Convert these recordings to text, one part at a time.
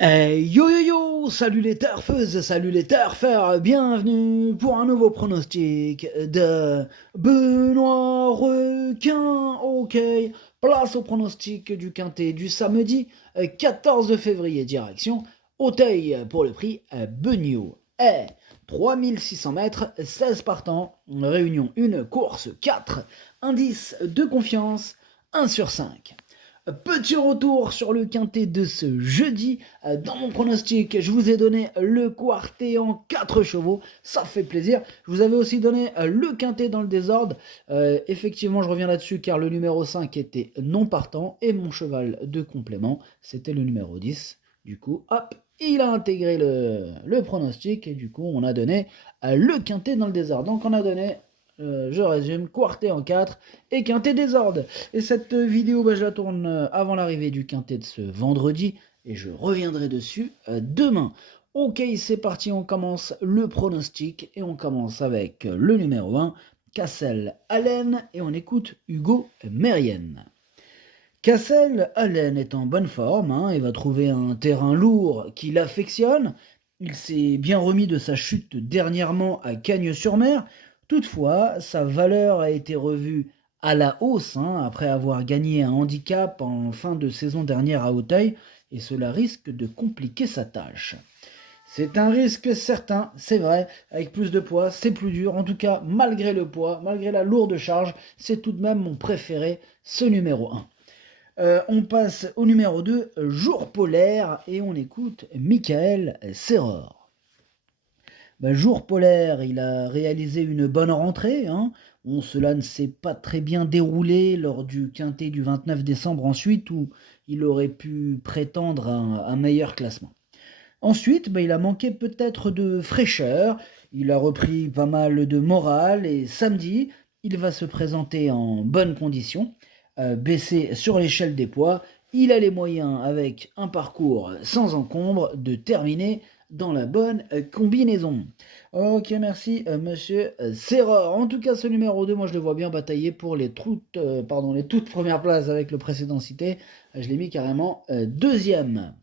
Yo yo yo, salut les turfeuses, salut les turfeurs, bienvenue pour un nouveau pronostic de Benoît Requin. Ok, place au pronostic du quintet du samedi 14 février, direction Auteuil pour le prix Beugnot. 3600 mètres, 16 partants, réunion 1, course 4, indice de confiance 1 sur 5. Petit retour sur le quintet de ce jeudi. Dans mon pronostic, je vous ai donné le quartet en 4 chevaux. Ça fait plaisir. Je vous avais aussi donné le quintet dans le désordre. Effectivement, je reviens là-dessus car le numéro 5 était non partant. Et mon cheval de complément, c'était le numéro 10. Du coup, hop, il a intégré le pronostic. Et du coup, on a donné le quintet dans le désordre. Donc, on a donné je résume, quartet en 4 et quintet désordre. Et cette vidéo, je la tourne avant l'arrivée du quintet de ce vendredi et je reviendrai dessus demain. Ok, c'est parti, on commence le pronostic et on commence avec le numéro 1, Cassel Allen, et on écoute Hugo Mérienne. Cassel Allen est en bonne forme et va trouver un terrain lourd qui l'affectionne. Il s'est bien remis de sa chute dernièrement à Cagnes-sur-Mer. Toutefois, sa valeur a été revue à la hausse après avoir gagné un handicap en fin de saison dernière à Auteuil, et cela risque de compliquer sa tâche. C'est un risque certain, c'est vrai, avec plus de poids, c'est plus dur. En tout cas, malgré le poids, malgré la lourde charge, c'est tout de même mon préféré, ce numéro 1. On passe au numéro 2, Jour polaire, et on écoute Michael Serror. Jour polaire, il a réalisé une bonne rentrée. Cela ne s'est pas très bien déroulé lors du quintet du 29 décembre ensuite, où il aurait pu prétendre à un meilleur classement. Ensuite, il a manqué peut-être de fraîcheur, il a repris pas mal de morale, et samedi, il va se présenter en bonne condition, baissé sur l'échelle des poids. Il a les moyens, avec un parcours sans encombre, de terminer dans la bonne combinaison. Ok, merci monsieur Serreur. En tout cas, ce numéro 2, moi je le vois bien batailler pour les toutes premières places avec le précédent cité. Je l'ai mis carrément deuxième.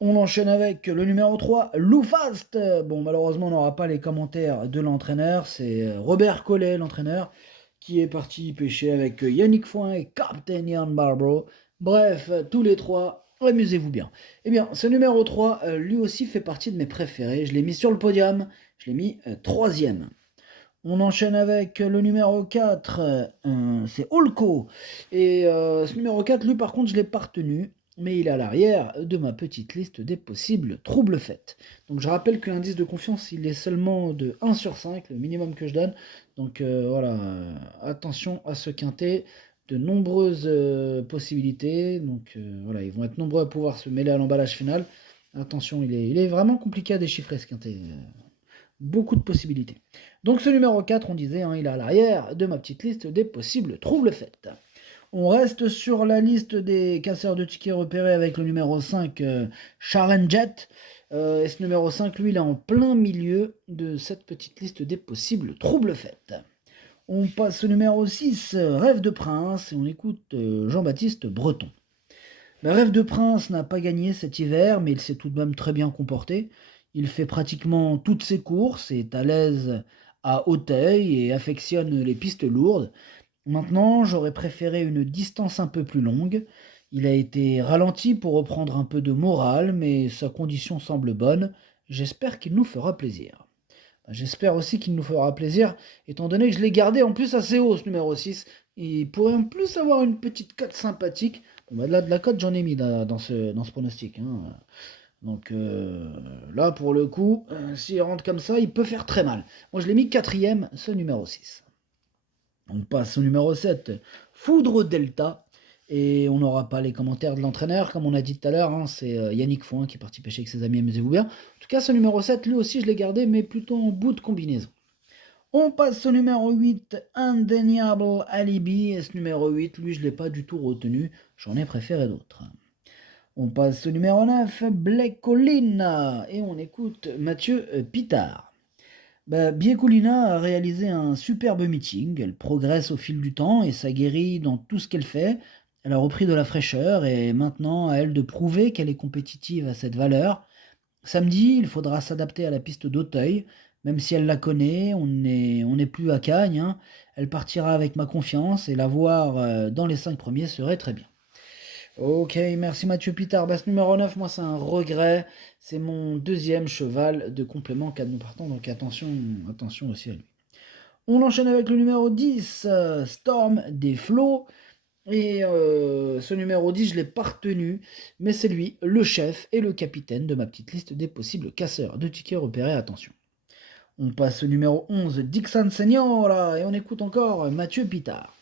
On enchaîne avec le numéro 3, Lou Fast. Bon, malheureusement, on n'aura pas les commentaires de l'entraîneur. C'est Robert Collet, l'entraîneur, qui est parti pêcher avec Yannick Foin et Captain Ian Barbro. Bref, tous les trois, amusez-vous bien. Eh bien, ce numéro 3, lui aussi fait partie de mes préférés. Je l'ai mis sur le podium. Je l'ai mis troisième. On enchaîne avec le numéro 4, c'est Olco. Et ce numéro 4, lui par contre, je ne l'ai pas retenu, mais il est à l'arrière de ma petite liste des possibles troubles faits. Donc je rappelle que l'indice de confiance, il est seulement de 1 sur 5, le minimum que je donne. Donc voilà, attention à ce quintet, de nombreuses possibilités. Donc voilà, ils vont être nombreux à pouvoir se mêler à l'emballage final. Attention, il est vraiment compliqué à déchiffrer ce quintet. Beaucoup de possibilités. Donc ce numéro 4, on disait, il est à l'arrière de ma petite liste des possibles troubles faits. On reste sur la liste des casseurs de tickets repérés avec le numéro 5, Sharon Jet. Et ce numéro 5, lui, il est en plein milieu de cette petite liste des possibles troubles faits. On passe au numéro 6, Rêve de Prince, et on écoute Jean-Baptiste Breton. Rêve de Prince n'a pas gagné cet hiver, mais il s'est tout de même très bien comporté. Il fait pratiquement toutes ses courses, est à l'aise à Auteuil et affectionne les pistes lourdes. Maintenant, j'aurais préféré une distance un peu plus longue. Il a été ralenti pour reprendre un peu de morale, mais sa condition semble bonne. J'espère qu'il nous fera plaisir. J'espère aussi qu'il nous fera plaisir, étant donné que je l'ai gardé en plus assez haut, ce numéro 6. Il pourrait en plus avoir une petite cote sympathique. Là, de la cote, j'en ai mis dans ce pronostic. Donc là, pour le coup, s'il rentre comme ça, il peut faire très mal. Moi, je l'ai mis quatrième, ce numéro 6. On passe au numéro 7, Foudre Delta. Et on n'aura pas les commentaires de l'entraîneur, comme on a dit tout à l'heure. C'est Yannick Foin qui est parti pêcher avec ses amis, amusez-vous bien. En tout cas, ce numéro 7, lui aussi, je l'ai gardé, mais plutôt en bout de combinaison. On passe au numéro 8, Indeniable Alibi. Et ce numéro 8, lui, je ne l'ai pas du tout retenu. J'en ai préféré d'autres. On passe au numéro 9, Black Colline. Et on écoute Mathieu Pitard. Biekulina a réalisé un superbe meeting. Elle progresse au fil du temps et s'aguerrit dans tout ce qu'elle fait. Elle a repris de la fraîcheur et maintenant à elle de prouver qu'elle est compétitive à cette valeur. Samedi, il faudra s'adapter à la piste d'Auteuil, même si elle la connaît, on n'est plus à Cagnes, hein. Elle partira avec ma confiance et la voir dans les 5 premiers serait très bien. Ok, merci Mathieu Pitard. Bah, ce numéro 9, moi c'est un regret. C'est mon deuxième cheval de complément 4 nous partons, donc attention aussi à lui. On enchaîne avec le numéro 10, Storm des Flots. Et ce numéro 10, je l'ai pas retenu, mais c'est lui, le chef et le capitaine de ma petite liste des possibles casseurs de tickets repérés, attention. On passe au numéro 11, Dixon Senora, et on écoute encore Mathieu Pitard.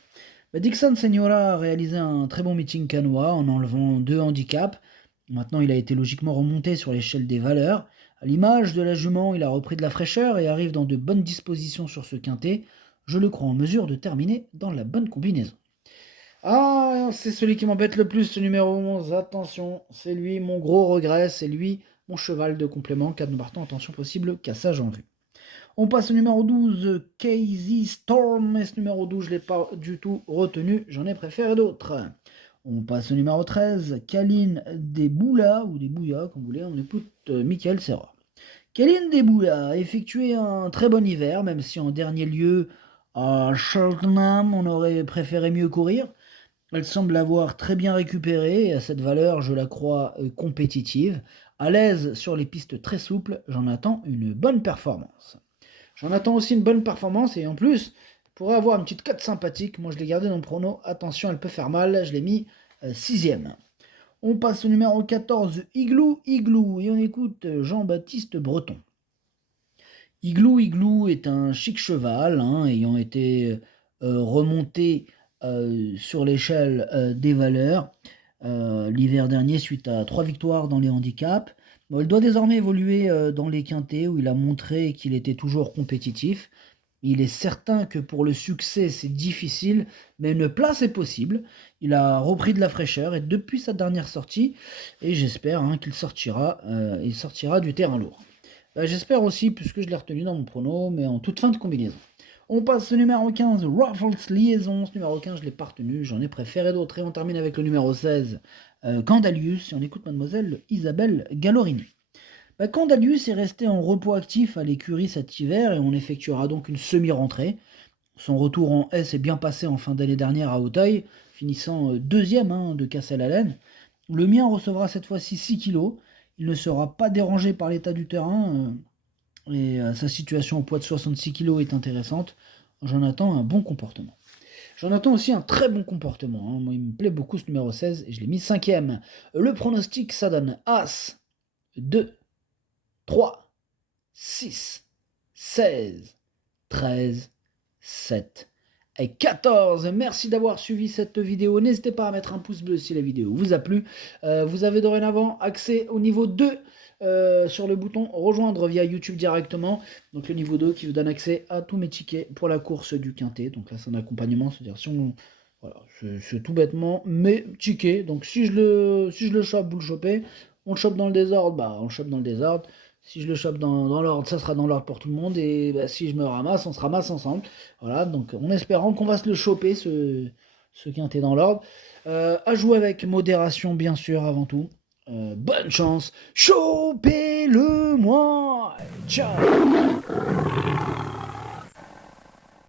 Dixon Senora a réalisé un très bon meeting canois en enlevant 2 handicaps. Maintenant, il a été logiquement remonté sur l'échelle des valeurs. À l'image de la jument, il a repris de la fraîcheur et arrive dans de bonnes dispositions sur ce quintet. Je le crois en mesure de terminer dans la bonne combinaison. Ah, c'est celui qui m'embête le plus, ce numéro 11. Attention, c'est lui mon gros regret, c'est lui mon cheval de complément. 4 nous partons, attention possible, cassage en vue. On passe au numéro 12, Casey Storm. Et ce numéro 12, je ne l'ai pas du tout retenu, j'en ai préféré d'autres. On passe au numéro 13, Kaline Desboulas, ou Desbouillas, comme vous voulez, on écoute Michael Serra. Kaline Desboulas a effectué un très bon hiver, même si en dernier lieu, à Cheltenham, on aurait préféré mieux courir. Elle semble avoir très bien récupéré, et à cette valeur, je la crois compétitive. À l'aise sur les pistes très souples, j'en attends une bonne performance. J'en attends aussi une bonne performance, et en plus, pour avoir une petite cote sympathique, moi je l'ai gardé dans le prono. Attention, elle peut faire mal, je l'ai mis 6ème. On passe au numéro 14, Igloo, et on écoute Jean-Baptiste Breton. Igloo est un chic cheval, hein, ayant été remonté sur l'échelle des valeurs l'hiver dernier suite à 3 victoires dans les handicaps. Bon, il doit désormais évoluer dans les quintets où il a montré qu'il était toujours compétitif. Il est certain que pour le succès c'est difficile, mais une place est possible. Il a repris de la fraîcheur et depuis sa dernière sortie, et j'espère qu'il il sortira du terrain lourd. J'espère aussi, puisque je l'ai retenu dans mon prono, mais en toute fin de combinaison. On passe au numéro 15, Raffles Liaison. Ce numéro 15, je ne l'ai pas retenu, j'en ai préféré d'autres. Et on termine avec le numéro 16, Candalius. Et on écoute mademoiselle Isabelle Gallorini. Candalius est resté en repos actif à l'écurie cet hiver et on effectuera donc une semi-rentrée. Son retour en S est bien passé en fin d'année dernière à Auteuil, finissant deuxième de Cassel-Allen. Le mien recevra cette fois-ci 6 kilos. Il ne sera pas dérangé par l'état du terrain et sa situation au poids de 66 kg est intéressante. J'en attends un bon comportement. J'en attends aussi un très bon comportement. Moi, il me plaît beaucoup ce numéro 16 et je l'ai mis 5ème. Le pronostic, ça donne As, 2, 3, 6, 16, 13, 7 et 14. Merci d'avoir suivi cette vidéo. N'hésitez pas à mettre un pouce bleu si la vidéo vous a plu. Vous avez dorénavant accès au niveau 2 sur le bouton rejoindre via YouTube directement. Donc le niveau 2 qui vous donne accès à tous mes tickets pour la course du quintet. Donc là c'est un accompagnement, c'est-à-dire si on... Voilà, c'est tout bêtement mes tickets. Donc si je le chope, vous le chopez. On le chope dans le désordre, on le chope dans le désordre. Si je le chope dans l'ordre, ça sera dans l'ordre pour tout le monde. Et si je me ramasse, on se ramasse ensemble. Voilà, donc en espérant qu'on va se le choper, ce quintet dans l'ordre. À jouer avec modération, bien sûr, avant tout. Bonne chance. Chopez-le-moi. Ciao.